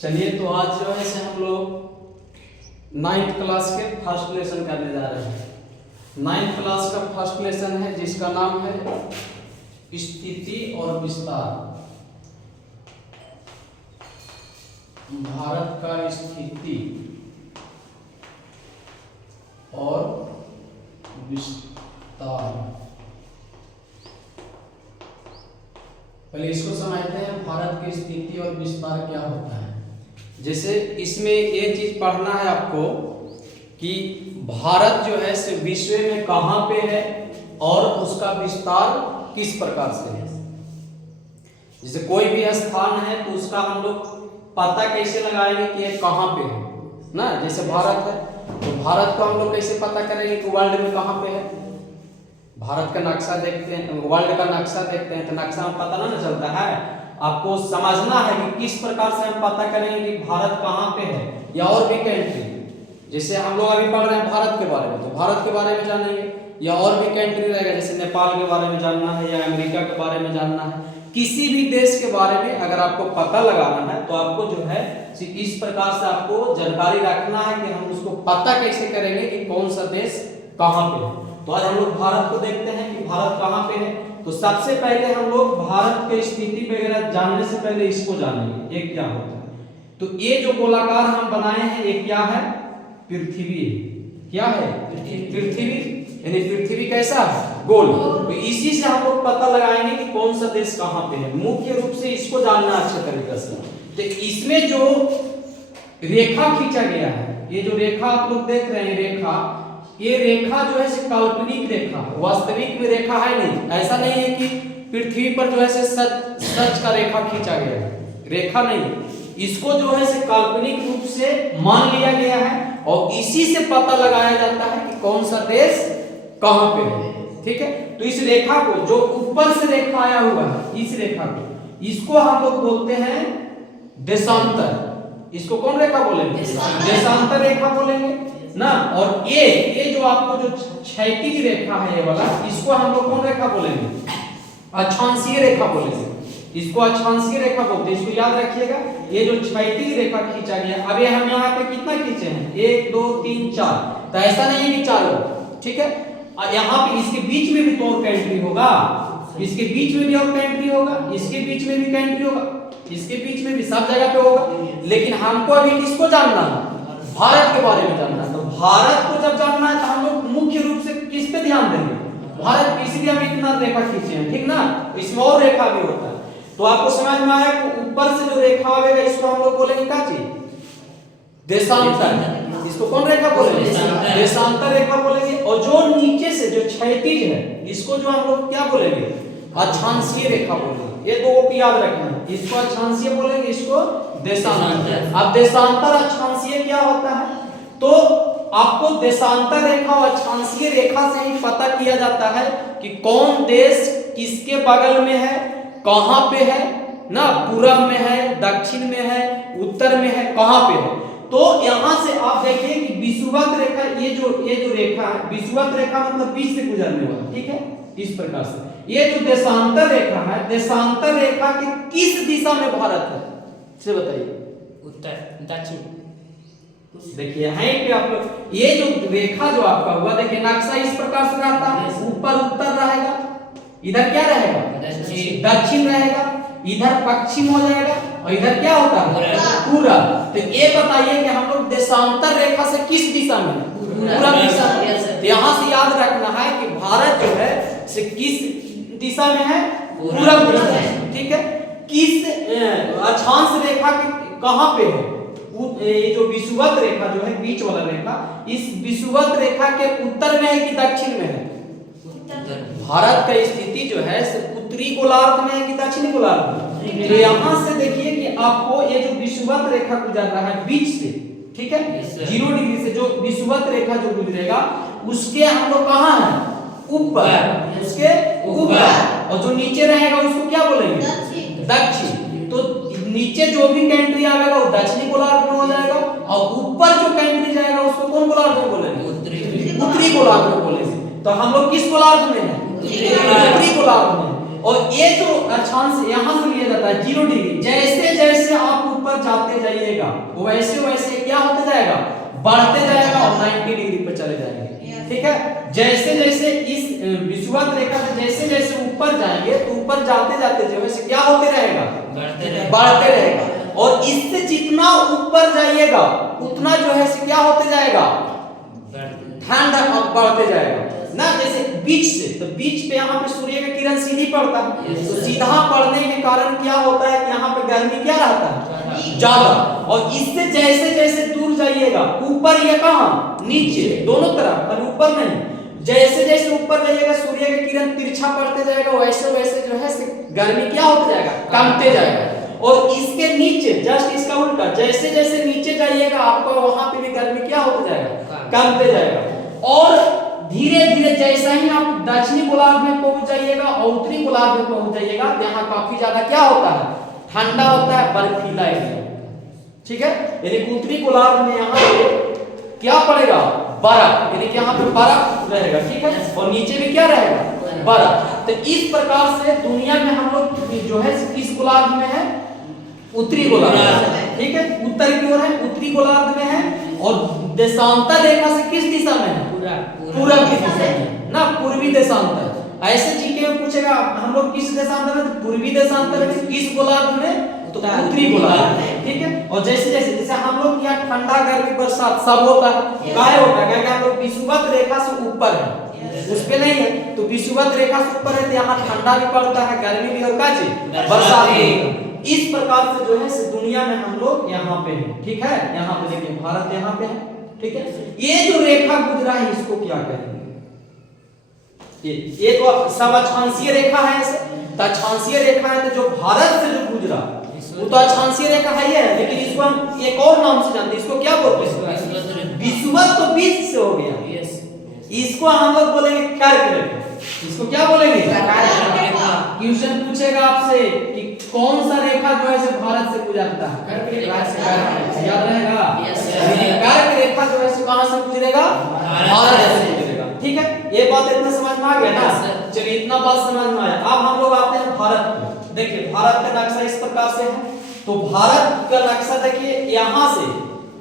चलिए तो आज जो है से हम लोग 9th क्लास के फर्स्ट लेसन करने जा रहे हैं। 9th क्लास का फर्स्ट लेसन है जिसका नाम है स्थिति और विस्तार। भारत का स्थिति और विस्तार। पहले इसको समझते हैं, भारत की स्थिति और विस्तार क्या होता है। जैसे इसमें ये चीज पढ़ना है आपको कि भारत जो है से विश्व में कहाँ पे है और उसका विस्तार किस प्रकार से है। जैसे कोई भी स्थान है तो उसका हम लोग पता कैसे लगाएंगे कि ये कहाँ पे है ना। जैसे भारत है तो भारत को हम लोग कैसे पता करेंगे कि वर्ल्ड में कहाँ पे है। भारत का नक्शा देखते हैं, वर्ल्ड का नक्शा देखते हैं तो नक्शा में पता ना चलता है। आपको समझना है कि किस प्रकार से हम पता करेंगे कि भारत कहाँ पे है या और भी कंट्री। जैसे हम लोग अभी पढ़ रहे हैं भारत के बारे में तो भारत के बारे में जानेंगे, या और भी कंट्री रहेगा जैसे नेपाल के बारे में जानना है या अमेरिका के बारे में जानना है। किसी भी देश के बारे में अगर आपको पता लगाना है तो आपको जो है इस प्रकार से आपको जानकारी रखना है कि हम उसको पता कैसे करेंगे कि कौन सा देश कहाँ पे है। तो आज हम लोग भारत को देखते हैं कि भारत कहाँ पे है। तो सबसे पहले हम लोग भारत के स्थिति वगैरह जानने से पहले इसको जानेंगे ये क्या होता है। तो ये जो गोलाकार हम बनाए हैं ये क्या है, पृथ्वी। क्या है, पृथ्वी। यानी पृथ्वी कैसा है, गोल। तो इसी से हम लोग पता लगाएंगे कि कौन सा देश कहाँ पे है। मुख्य रूप से इसको जानना अच्छे तरीके से। तो इसमें जो रेखा खींचा गया है, ये जो रेखा आप लोग देख रहे हैं रेखा, ये रेखा जो है काल्पनिक रेखा, वास्तविक में रेखा है नहीं। ऐसा नहीं है कि पृथ्वी पर जो है सच का रेखा खींचा गया है, रेखा नहीं। इसको जो है काल्पनिक रूप से मान लिया गया है और इसी से पता लगाया जाता है कि कौन सा देश कहां पे है। ठीक है, तो इस रेखा को जो ऊपर से रेखा आया हुआ है, इस रेखा को इसको हम लोग बोलते हैं देशांतर। इसको कौन रेखा बोलेंगे, देशांतर रेखा बोलेंगे ना। और ये जो आपको जो क्षैतिज रेखा है ये वाला, इसको हम लोग कौन रेखा बोलेंगे, अक्षांशीय रेखा बोलेंगे। इसको अक्षांशीय रेखा बोलते हैं, इसको याद रखिएगा। ये जो क्षैतिज रेखा खींचा गया, अब ये हम यहाँ पे कितना खींचे हैं, 1 2 3 4। तो ऐसा नहीं है कि चारों, ठीक है। यहाँ पे इसके बीच में भी तो और कंट्री होगा, इसके बीच में भी और कंट्री होगा, इसके बीच में भी कंट्री होगा, इसके बीच में भी, सब जगह पे होगा। लेकिन हमको अभी किसको जानना है, भारत के बारे में जानना है। तो भारत को जब जानना है तो हम लोग मुख्य रूप से किस पे ध्यान देंगे, भारत। इसलिए हम इतना रेखा खींचे हैं, ठीक ना। इसमें और रेखा भी होता है। तो आपको समझ में आया कि ऊपर से जो रेखा आएगा इसको हम लोग बोलेंगे क्या चीज, देशांतर। इसको कौन रेखा बोलेंगे, देशांतर रेखा बोलेंगे। और जो नीचे से जो क्षैतिज है इसको जो हम लोग क्या बोलेंगे, अक्षांशीय रेखा बोलेंगे। ये दो को याद रखना, इसको अक्षांशीय बोलेंगे, इसको देशांतर। अब देशांतर अक्षांशीय क्या होता है, तो आपको देशांतर रेखा और अक्षांशीय रेखा से ही पता किया जाता है कि कौन देश किसके बगल में है, कहां पे है ना, पूरब में है, दक्षिण में है, उत्तर में है, कहां पे है। तो यहां से आप देखिए कि विषुवत रेखा, ये जो रेखा है, विषुवत रेखा मतलब बीच से गुजरने वाला, ठीक है। इस प्रकार से ये जो देशांतर रेखा है, देशांतर रेखा के किस दिशा में भारत है, से बताइए, उत्तर दक्षिण। देखिए है पे आप लोग, ये जो रेखा जो आपका हुआ, देखिए नक्शा इस प्रकार से रहता है। ऊपर उत्तर रहेगा, इधर क्या रहेगा, दक्षिण रहेगा, इधर पश्चिम हो जाएगा और इधर क्या होता है, पूरब। तो ये बताइए कि हम लोग देशांतर रेखा से किस दिशा में, पूरब दिशा में। तो यहाँ से याद रखना है कि भारत जो है से किस दिशा में है, पूरब दिशा में, ठीक है। किस अक्षांश रेखा के कहां पे है, ये जो विषुवत रेखा जो है बीच वाला रेखा, इस विषुवत रेखा के उत्तर में है कि दक्षिण में है। भारत का स्थिति जो है उत्तरी गोलार्ध में है कि दक्षिणी गोलार्ध में। तो यहाँ से देखिए कि आपको ये जो विषुवत रेखा गुजर रहा है बीच से, ठीक है, 0 डिग्री से जो विषुवत रेखा जो गुजरेगा उसके हम लोग कहाँ है, ऊपर, उसके ऊपर। और जो नीचे रहेगा उसको क्या बोलेंगे, दक्षिण। तो नीचे जो भी कंट्री आएगा वो दक्षिणी गोलार्ध में हो जाएगा और ऊपर जो कंट्री जाएगा उसको कौन गोलार्ध में बोलेंगे, उत्तरी गोलार्ध में बोलेंगे। तो हम लोग किस गोलार्ध में है, उत्तरी गोलार्ध में। और ये जो अक्षांश यहाँ से लिया जाता है 0 डिग्री, जैसे जैसे आप ऊपर ऊपर जाते जाइएगा वैसे वैसे क्या होते जाएगा, बढ़ते जाएगा और 90 डिग्री पर चले जाएंगे। ठीक है, जैसे जैसे इस विषुवत रेखा से जैसे जैसे ऊपर जाएंगे तो ऊपर जाते जाते जो है क्या होते रहेगा, बढ़ते रहेगा। और इससे जितना ऊपर जाइएगा उतना जो है क्या होते जाएगा, ठंड बढ़ते जाएगा ना। जैसे बीच से, तो बीच पे यहाँ पे सूर्य का किरण सीधी पड़ता है, तो सीधा पड़ने के कारण क्या होता है कि यहाँ पे गर्मी क्या रहता है, ज्यादा। और इससे जैसे जैसे दूर जाइएगा, ऊपर या कहाँ, नीचे, दोनों तरफ, पर ऊपर नहीं, जैसे जैसे ऊपर जाइएगा सूर्य का किरण तिरछा पड़ते जाएगा वैसे वैसे जो है गर्मी क्या होते जाएगा, कमते जाएगा। और इसके नीचे जस्ट इसका उल्टा, जैसे जैसे नीचे जाइएगा आपको वहां पे भी गर्मी क्या होते जाएगा, कमते जाएगा। और धीरे धीरे जैसा ही आप दक्षिणी गोलार्ध में पहुंच जाइएगा और उत्तरी गोलार्ध में पहुंच जाइएगा तो यहाँ काफी ज्यादा क्या होता है, ठंडा होता है, बर्फीला एरिया। ठीक है, यानी उत्तरी गोलार्ध में यहाँ पे क्या पड़ेगा, बर्फ, यानी कि यहाँ पे बर्फ रहेगा। ठीक है, और नीचे भी क्या रहेगा, बर्फ। तो इस प्रकार से दुनिया में हम लोग जो है किस गोलार्ध में है, उत्तरी गोलार्ध। ठीक है, उत्तर की ओर है, उत्तरी गोलार्ध में है। और देशांतर रेखा से किस दिशा में है, पूरब की दिशा में ना, पूर्वी देशांतर। ऐसे जीके में पूछेगा हम लोग किस देशांतर में, पूर्वी देशांतर में, किस गोलार्ध में, तो उत्तरी गोलार्ध। ठीक है, और जैसे जैसे जैसे हम लोग यहाँ ठंडा गर्मी बरसात सब होता है, काय होता है, क्योंकि हम लोग विषुवत रेखा से ऊपर है, उस पे नहीं है, तो विषुवत रेखा से ऊपर है तो यहाँ ठंडा भी पड़ता है, गर्मी भी और काची बरसात भी। इस प्रकार से जो है दुनिया में हम लोग यहाँ पे हैं। ठीक है, यहाँ पे देखिए भारत यहाँ पे है। ठीक है, ये जो रेखा गुजरा है इसको क्या कहेंगे, ये तो सब अक्षांशीय रेखा है, ऐसे तो अक्षांशीय रेखा है, तो जो भारत से जो गुजरा वो तो अक्षांशीय रेखा है ही है, लेकिन इसको हम एक और नाम से जानते हैं, इसको क्या बोलते हैं, विषुवत तो बीच से हो गया, इसको हम लोग बोलेंगे कर्क रेखा। इसको क्या बोलेंगे, क्वेश्चन पूछेगा आपसे कि कौन सा रेखा जो है भारत से गुजरता है, कर्क रेखा, याद रहेगा, कर्क रेखा जो है कहां से गुजरेगा, भारत से गुजरेगा। ठीक है, ये बात इतना समझ में आ गया ना, चलिए इतना बात समझ में आया। अब हम लोग आते हैं भारत पे। देखिए भारत का नक्शा इस प्रकार से है, तो भारत का नक्शा देखिए यहाँ से,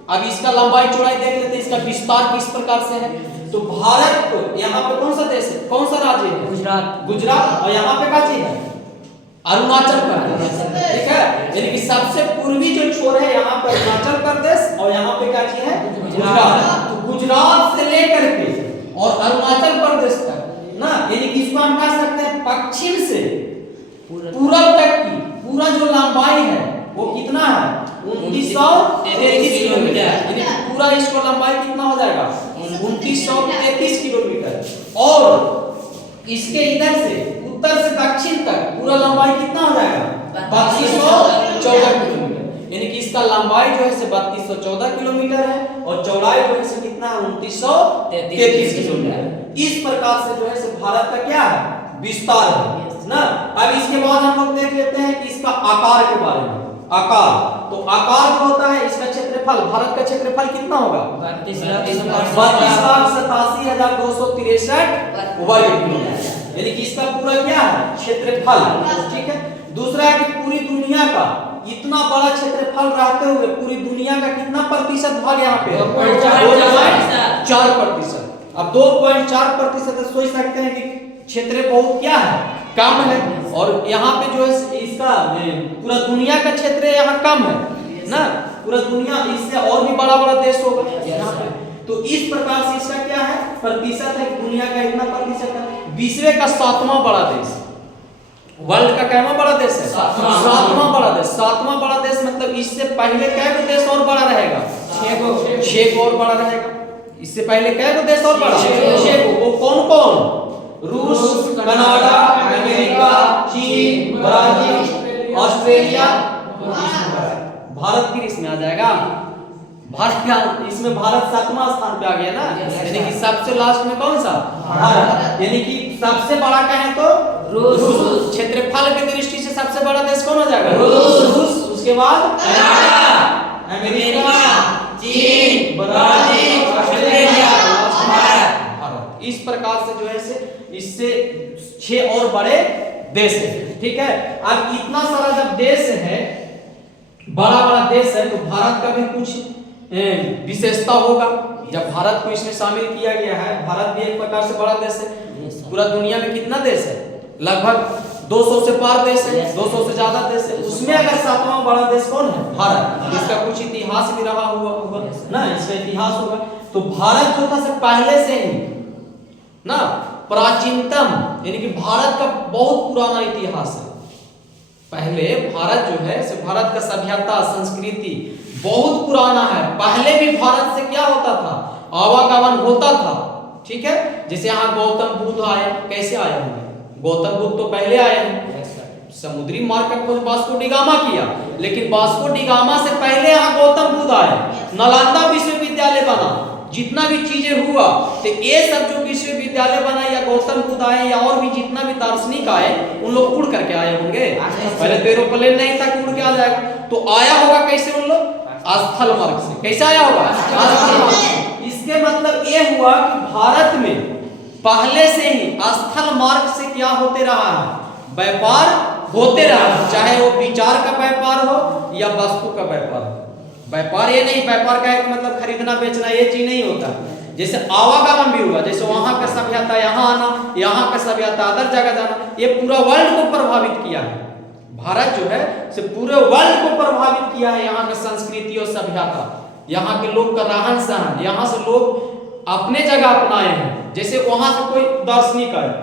अब इसका लंबाई चौड़ाई देख लेते हैं, इसका विस्तार किस प्रकार से है। तो भारत को यहाँ पे कौन सा देश है, कौन सा राज्य है, गुजरात, गुजरात, और यहाँ पे क्या चीज है, अरुणाचल प्रदेश। ठीक है, यानी कि सबसे पूर्वी जो छोर है यहाँ पे अरुणाचल प्रदेश और यहाँ पे क्या चीज है, गुजरात। तो गुजरात से लेकर के और अरुणाचल प्रदेश तक ना, यानी कि इसको हम कह सकते हैं पश्चिम से पूरब तक की पूरा जो लंबाई है वो कितना है, 2933 किलोमीटर, यानी पूरा इसको लंबाई कितना हो जाएगा, 2933 किलोमीटर। और इसके इधर से उत्तर से दक्षिण तक पूरा लंबाई कितना हो जाएगा, 3214 किलोमीटर, यानी कि इसका लंबाई जो है 3214 किलोमीटर है और चौड़ाई जो है कितना है, 2933 किलोमीटर। इस प्रकार से जो है भारत का क्या है, विस्तार है ना। अब इसके बाद हम लोग देख लेते हैं कि इसका आकार के बारे में। आकार, तो आकार जो होता है इसका क्षेत्रफल, भारत का क्षेत्रफल कितना होगा, 32,87,263 वर्ग किलोमीटर, यानी कि इसका पूरा क्या है, क्षेत्रफल। ठीक है, दूसरा है कि पूरी दुनिया का इतना बड़ा क्षेत्रफल रहते हुए पूरी दुनिया का कितना प्रतिशत भाग यहाँ पे, 2.4%। अब 2.4% सोच सकते हैं कि क्षेत्र बहुत क्या है, कम है। और यहाँ पे जो है इसका पूरा दुनिया का क्षेत्र यहाँ कम है ना, पूरा दुनिया इससे और भी बड़ा बड़ा देश होगा यहाँ पे। तो इस प्रकार से इसका क्या है, प्रतिशत है, दुनिया का इतना प्रतिशत है। विश्व का 7वां बड़ा देश, वर्ल्ड का कितना बड़ा देश है, 7वां बड़ा देश। 7वां बड़ा देश मतलब इससे पहले कै देश और बड़ा रहेगा, 6 और बड़ा रहेगा। इससे पहले कै देश और बड़ा, 6 वो कौन कौन, रूस, कनाडा, अमेरिका, चीन, ब्राजील, ऑस्ट्रेलिया। भारत फिर इसमें आ जाएगा, भारत का इसमें भारत 7वां स्थान पे आ गया ना, यानी कि सबसे लास्ट में कौन सा, भारत, यानी कि सबसे बड़ा कहें तो रूस। क्षेत्रफल की दृष्टि से सबसे बड़ा देश कौन हो जाएगा, रूस। उसके बाद कनाडा, अमेरिका, चीन, ब्राजील, ऑस्ट्रेलिया, भारत। इस प्रकार से जो है इससे 6 और बड़े देश है। ठीक है, अब इतना सारा जब देश है, बड़ा बड़ा देश है तो भारत का भी कुछ विशेषता होगा। जब भारत को इसमें शामिल किया गया है, भारत भी एक प्रकार से बड़ा देश है। पूरा दुनिया में कितना देश है? लगभग 200 से पार देश है, 200 से ज्यादा देश है। उसमें अगर 7वां बड़ा देश कौन है? भारत। इसका कुछ इतिहास भी रहा हुआ होगा ना, इसका इतिहास होगा। तो भारत जो था से पहले से ही ना प्राचीनतम, यानी कि भारत का बहुत पुराना इतिहास है। पहले भारत जो है से भारत का सभ्यता संस्कृति बहुत पुराना है। पहले भी भारत से क्या होता था? आवागमन होता था। ठीक है, जैसे यहाँ गौतम बुद्ध आए, कैसे आए होंगे? गौतम बुद्ध तो पहले आए हैं, समुद्री मार्ग का खोज वास्को डी गामा किया, लेकिन वास्को डी गामा से पहले यहाँ गौतम बुद्ध आए। नालंदा विश्वविद्यालय बना, जितना भी चीजें हुआ तो ये सब जो विश्वविद्यालय बना या गौतम बुद्ध आए या और भी जितना भी दार्शनिक आए, उन लोग उड़ करके आए होंगे। पहले तो एरोप्लेन नहीं था कि उड़ के आ जाएगा, तो आया होगा कैसे उन लोग? स्थल मार्ग से। कैसे आया होगा? स्थल मार्ग से। इसके मतलब ये हुआ कि भारत में पहले से ही स्थल मार्ग से क्या होते रहा है? व्यापार होते रहा है, चाहे वो विचार का व्यापार हो या वस्तु का व्यापार हो। व्यापार ये नहीं, व्यापार का एक मतलब खरीदना बेचना, ये चीज नहीं होता। जैसे आवागमन भी हुआ, जैसे वहां का सभ्यता यहाँ आना, यहाँ का सभ्यता अदर जगह जाना, ये पूरा वर्ल्ड को प्रभावित किया है। भारत जो है से पूरे वर्ल्ड को प्रभावित किया है। यहाँ का संस्कृति और सभ्यता, यहाँ के लोग का रहन सहन, यहाँ से लोग अपने जगह अपनाए हैं। जैसे वहां से कोई दार्शनिक आया,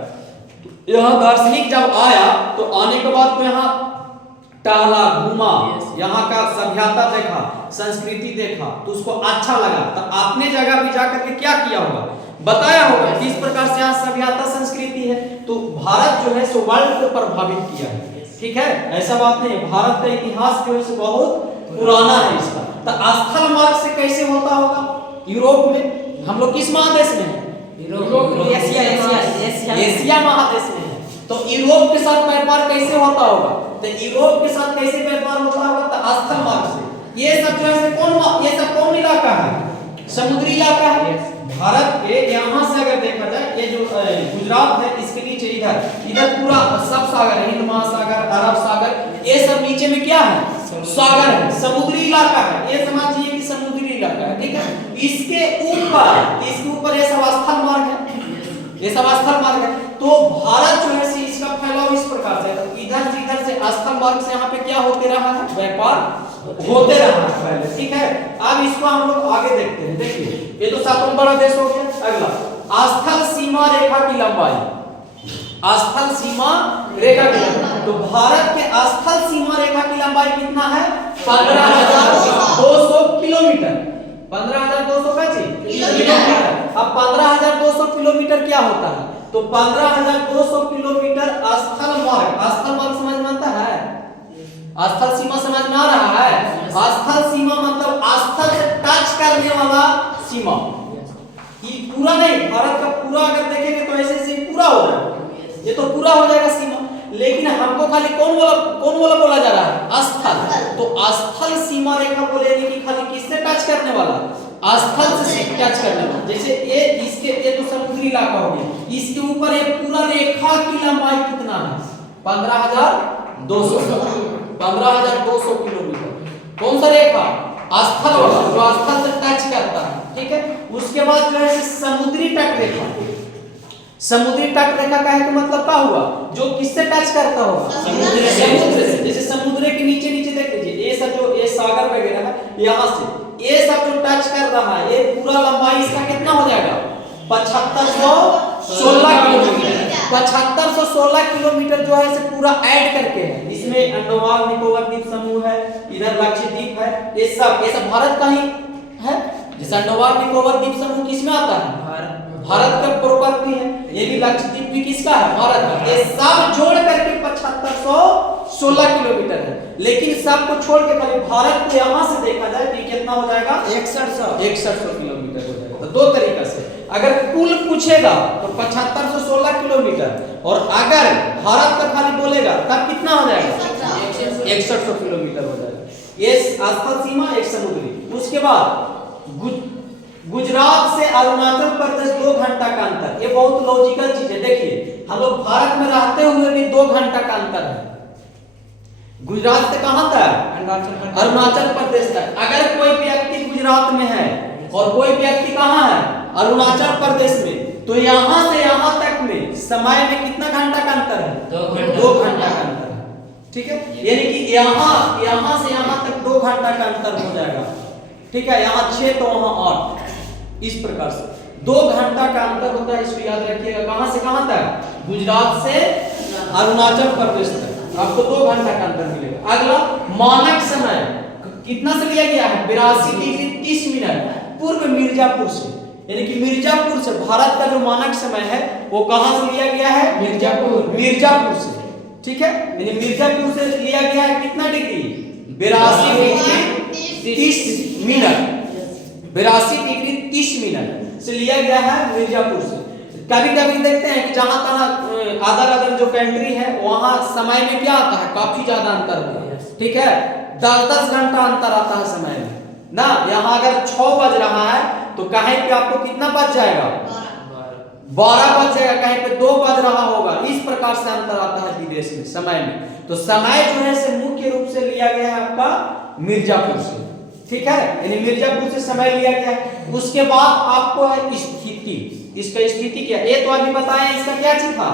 यहाँ दार्शनिक जब आया तो आने के बाद तो यहाँ टहला घूमा, यहाँ का सभ्यता देखा, संस्कृति देखा, तो उसको अच्छा लगा, तो अपने जगह भी जाकर के क्या किया होगा? बताया होगा किस प्रकार से यहाँ सभ्यता संस्कृति है। तो भारत जो है सो वर्ल्ड को प्रभावित किया है। ठीक है, ऐसा बात नहीं है। भारत का इतिहास जो है सो बहुत पुराना है इसका। तो स्थल मार्ग से कैसे होता होगा? यूरोप में, हम लोग किस महादेश में है? एशिया महादेश में है। तो यूरोप के साथ व्यापार कैसे होता होगा? तो यूरोप के साथ कैसे व्यापार होता होगा? तो स्थल मार्ग से। ये सब जो है ये सब कौन इलाका है? समुद्री इलाका है। भारत के यहाँ से अगर देखा जाए, ये जो गुजरात है, इसके नीचे इधर पूरा सब सागर है, हिंद महासागर, अरब सागर, ये सब नीचे में क्या है? सागर है, समुद्री इलाका है। ये समझिए कि समुद्री इलाका है। ठीक है, इसके ऊपर ये सब स्थल मार्ग है, ये सब स्थल मार्ग है। तो भारत जो है इसका फैलाव इस प्रकार से, इधर से स्थल मार्ग से यहाँ पे क्या होते रहा है? व्यापार होते रहा है पहले। ठीक है, अब इसको हम लोग आगे देखते हैं। देखिए, ये तो 7वां बड़ा देश हो गया। अगला स्थल सीमा रेखा की लंबाई। स्थल सीमा रेखा की लंबाई, तो भारत के स्थल सीमा रेखा की लंबाई कितना है? 15,200 किलोमीटर। 15,200 किलोमीटर। अब 15,200 किलोमीटर क्या होता है? तो 15,200 किलोमीटर स्थल मार्ग समझ में आता है? स्थल सीमा समझ में आ रहा है? स्थल सीमा मतलब स्थल से टच करने वाला सीमा। ये पूरा नहीं, भारत का पूरा अगर देखेंगे तो ऐसे ऐसे पूरा हो जाएगा, ये तो पूरा हो जाएगा सीमा। लेकिन हमको खाली कौन वाला बोला जा रहा है? स्थल। तो स्थल सीमा रेखा बोलेंगे कि खाली किससे टच करने वाला? स्थल से टच करने वाला। जैसे ये तो समुद्री इलाका हो गया, इसके ऊपर ये पूरा रेखा की लंबाई कितना है? 15,200 किलोमीटर। कौन सा रेखा? स्थल वाला, जो स्थल से टच करता है। ठीक है, उसके बाद जो है समुद्री तट रेखा। समुद्री तट रेखा का है कि मतलब क्या हुआ? जो किससे टच करता होगा? समुद्र से। जैसे समुद्र के नीचे देख लीजिए, ये सब जो ये सागर वगैरह है, यहाँ से ये सब जो टच कर रहा है, ये पूरा लंबाई इसका कितना हो जाएगा? 7516 किलोमीटर। 7516 किलोमीटर जो है पूरा ऐड करके है। इसमें अंडमान निकोबार द्वीप समूह है, इधर लक्षद्वीप है, ये सब भारत का ही है। जैसे अंडमान निकोबार द्वीप समूह किसमें आता है? भारत का प्रॉपर्टी है। ये भी लक्षद्वीप भी किसका है? भारत का। ये सब जोड़ करके 7516 किलोमीटर है। लेकिन सबको छोड़ के खाली भारत को यहाँ से देखा जाए तो कितना हो जाएगा? 6100 किलोमीटर हो जाएगा। तो दो तरीका से अगर कुल पूछेगा तो 7516 किलोमीटर, और अगर भारत का खाली बोलेगा तब कितना हो जाएगा? 6100 किलोमीटर हो जाएगा। ये स्थल सीमा, एक समुद्री। उसके बाद गुजरात से अरुणाचल प्रदेश 2 घंटा का अंतर। ये बहुत लॉजिकल चीज है। देखिए, हम लोग भारत में रहते हुए भी 2 घंटा का अंतर है। गुजरात से कहां तक? अरुणाचल प्रदेश। अरुणाचल प्रदेश तक। अगर कोई व्यक्ति गुजरात में है और कोई व्यक्ति कहां है? अरुणाचल प्रदेश में, तो यहां से यहां तक में समय में कितना घंटा का अंतर है? 2 घंटा। 2 घंटा का अंतर है, ठीक है। यानी कि यहां से यहां तक 2 घंटा का अंतर हो जाएगा, ठीक है। यहाँ 6 तो वहां 8, इस प्रकार से 2 घंटा का अंतर होता है। इसको याद रखिएगा। कहां से कहां तक? गुजरात से अरुणाचल प्रदेश तक आपको 2 घंटा का अंतर मिलेगा। अगला मानक समय कितना से लिया गया है? 82 डिग्री 30 मिनट पूर्व मिर्जापुर से, यानी कि मिर्जापुर से भारत का जो मानक समय है वो कहां से लिया गया है? मिर्जापुर से, ठीक है। यानी मिर्जापुर से लिया गया है कितना degree? 82 degree 30 minute, 82 degree 30 minute से लिया गया है मिर्जापुर से। कभी कभी देखते हैं कि जहां तक अदर जो कंट्री है वहां समय में क्या आता है? काफी ज्यादा अंतर होता है, ठीक है। 10-10 घंटा अंतर आता है समय में ना। यहाँ अगर 6 बज रहा है तो कहीं पे आपको कितना बज जाएगा? 12 बज जाएगा, कहीं पे 2 बज रहा होगा। इस प्रकार से अंतर आता है विदेश में समय में। तो समय जो है से मुख्य रूप से लिया गया है आपका मिर्जापुर से, ठीक है। यानी मिर्जापुर से समय लिया गया है। उसके बाद आपको है स्थिति। इसका स्थिति क्या? ये तो अभी बताया, इसका क्या चीज था?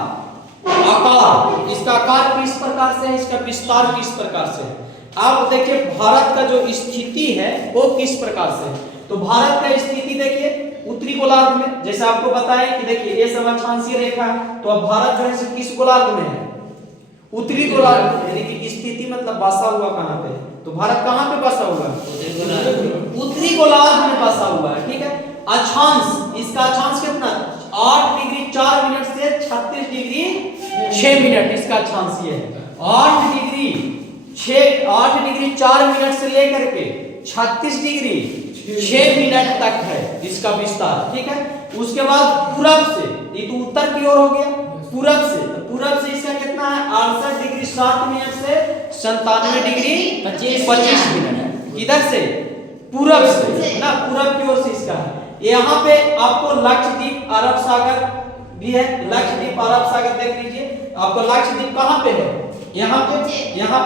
आकार। इसका आकार किस प्रकार से है? इसका विस्तार किस प्रकार से है? आप देखिए भारत का जो स्थिति है वो किस प्रकार से है। तो भारत का स्थिति देखिए उत्तरी गोलार्ध में, जैसे आपको बताएं कि देखिए ये सब अक्षांशीय रेखा है। तो अब भारत जो है किस गोलार्ध में है? उत्तरी गोलार्ध। यानी कि स्थिति मतलब बसा हुआ कहां पे? तो भारत कहां पे बसा हुआ है? उत्तरी गोलार्ध में बसा हुआ है, ठीक है। अक्षांश, इसका अक्षांश कितना? 8 डिग्री 4 मिनट से 36 डिग्री 6 मिनट इसका अक्षांश ये है। 8 डिग्री 4 मिनट से लेकर के 36 डिग्री 6 मिनट तक है इसका विस्तार, ठीक है। उसके बाद पूरब से, ये तो उत्तर की ओर हो गया, पूरब से, तो पूरब से इसका कितना है? 68 डिग्री 7 मिनट से 97 डिग्री 25 मिनट। इधर से पूरब से ना, पूरब की ओर से इसका है। यहाँ पे आपको लक्षद्वीप अरब सागर भी है। लक्षद्वीप अरब सागर देख लीजिए। आपको लक्षद्वीप कहाँ पे है? यहाँ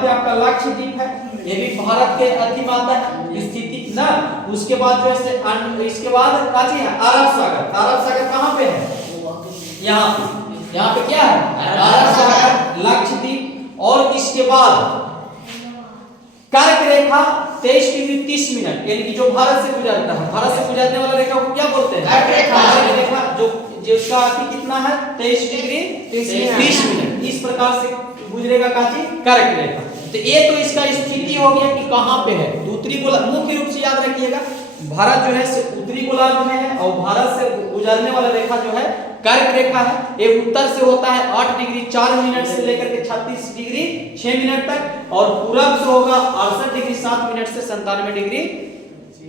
पे आपका लक्षद्वीप है। ये भी भारत के अधिमाता है स्थिति ना। उसके बाद जो है इसके बाद काची है अरब सागर। अरब सागर कहाँ पे है? यहाँ पे क्या है? अरब सागर, लक्षद्वीप। और इसके बाद कर्क रेखा 23 डिग्री 30 मिनट, यानी कि जो भारत से गुजरता है। भारत से गुजरने वाला रेखा को क्या बोलते हैं? कर्क रेखा। जो जिसका कितना है? 23 डिग्री 30 मिनट। इस प्रकार से गुजरेगा काची कर्क रेखा। तो ये तो इसका स्थिति हो गया कि कहां पे है। उत्तरी गोलार्ध, मुख्य रूप से याद रखिएगा भारत जो है से उत्तरी गोलार्ध में है और भारत से गुजरने वाला रेखा जो है कर्क रेखा है। ये उत्तर से होता है 8 डिग्री 4 मिनट से लेकर के 36 डिग्री 6 मिनट तक, और पूरब से होगा 68 डिग्री 7 मिनट से 97 डिग्री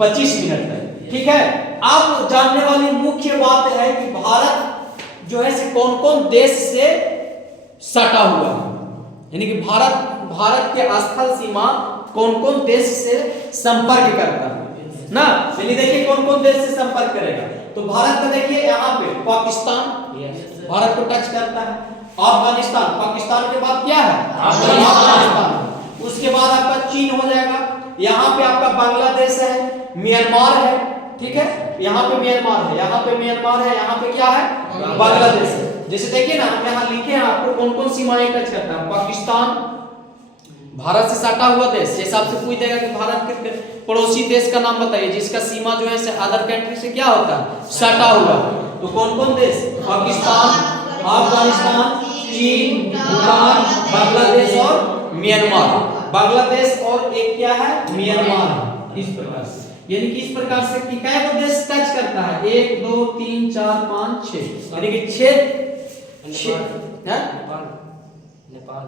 25 मिनट तक, ठीक है। अब जानने वाली मुख्य बात है कि भारत जो है से कौन-कौन देश से सटा हुआ है, यानी कि भारत के स्थल सीमा कौन-कौन देश से संपर्क करता है ना। चलिए देखिए कौन-कौन देश से संपर्क करेगा। तो भारत का देखिए यहाँ पे पाकिस्तान भारत को टच करता है। अफगानिस्तान, पाकिस्तान के बाद क्या है? अफगानिस्तान। उसके बाद आपका चीन हो जाएगा। यहाँ पे आपका बांग्लादेश है, म्यांमार है, ठीक है। यहाँ पे म्यांमार है, यहाँ पे म्यांमार है, यहाँ पे क्या है? बांग्लादेश है। जैसे देखिए ना हम यहाँ लिखे हैं आपको कौन-कौन सीमाएं टच करता है। पाकिस्तान भारत से सटा हुआ देश। जैसे आपसे पूछ देगा कि भारत के पड़ोसी देश का नाम बताइए जिसका सीमा जो है से अदर कंट्री से क्या होता है? सटा हुआ। तो कौन-कौन देश? पाकिस्तान, अफगानिस्तान, चीन, भूटान, बांग्लादेश और म्यांमार। बांग्लादेश और एक क्या है? म्यांमार। इस प्रकार से, यानी कि इस प्रकार से कि क्या वो देश टच करता है? 1 2 3 4 5 6, यानी कि 6 नेपाल।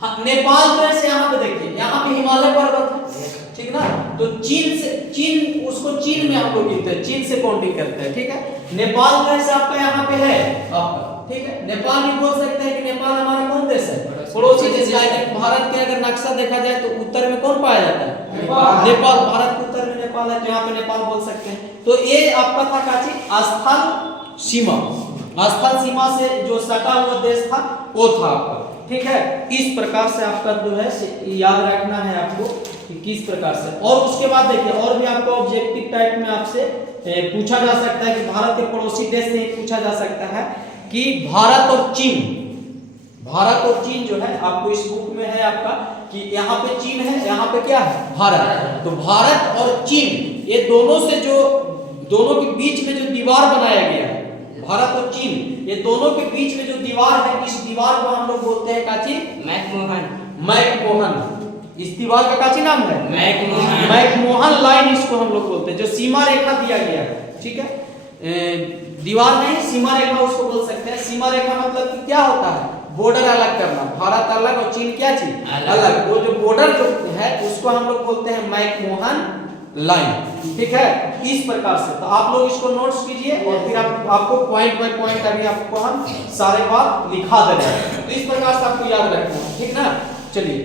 हाँ, नेपाल जो है यहाँ पे देखिए, यहाँ पे हिमालय पर्वत है, ठीक ना। तो चीन उसको चीन में हम लोग गिनते हैं, चीन से काउंटिंग करते हैं, ठीक है। नेपाल जो है आपका यहाँ पे है आपका, ठीक है। नेपाल भी बोल सकते हैं कि नेपाल हमारा कौन देश है? पड़ोसी देश है। भारत के अगर नक्शा देखा जाए तो उत्तर में कौन पाया जाता है? नेपाल। भारत के उत्तर में नेपाल है, तो यहाँ पे नेपाल बोल सकते हैं। तो ये आपका था काची स्थल सीमा। स्थल सीमा से जो सटा हुआ देश था वो था आपका ठीक है। इस प्रकार से आपका जो है याद रखना है आपको कि किस प्रकार से। और उसके बाद देखिए और भी आपको ऑब्जेक्टिव टाइप में आपसे पूछा जा सकता है कि भारत के पड़ोसी देश से पूछा जा सकता है कि भारत और चीन जो है आपको इस बुक में है आपका कि यहाँ पे चीन है, यहाँ पे क्या है भारत। तो भारत और चीन ये दोनों के बीच में जो दीवार बनाया गया है, भारत और चीन ये दोनों के बीच में जो दीवार है, इस दीवार को हम लोग बोलते हैं काची मैकमोहन। इस दीवार का काची नाम है मैकमोहन लाइन, इसको हम लोग बोलते हैं। जो सीमा रेखा दिया गया है, ठीक है, दीवार नहीं सीमा रेखा उसको बोल सकते हैं। सीमा रेखा मतलब कि क्या होता है, बॉर्डर अलग करना। भारत अलग और चीन क्या चीज अलग। वो जो बॉर्डर जो है उसको हम लोग बोलते हैं मैकमोहन लाइन, ठीक है। इस प्रकार से तो आप लोग इसको नोट्स कीजिए और फिर आपको पॉइंट बाय पॉइंट अभी आपको हम सारे बात लिखा दे रहे हैं। तो इस प्रकार से आपको याद रखना है, ठीक ना। चलिए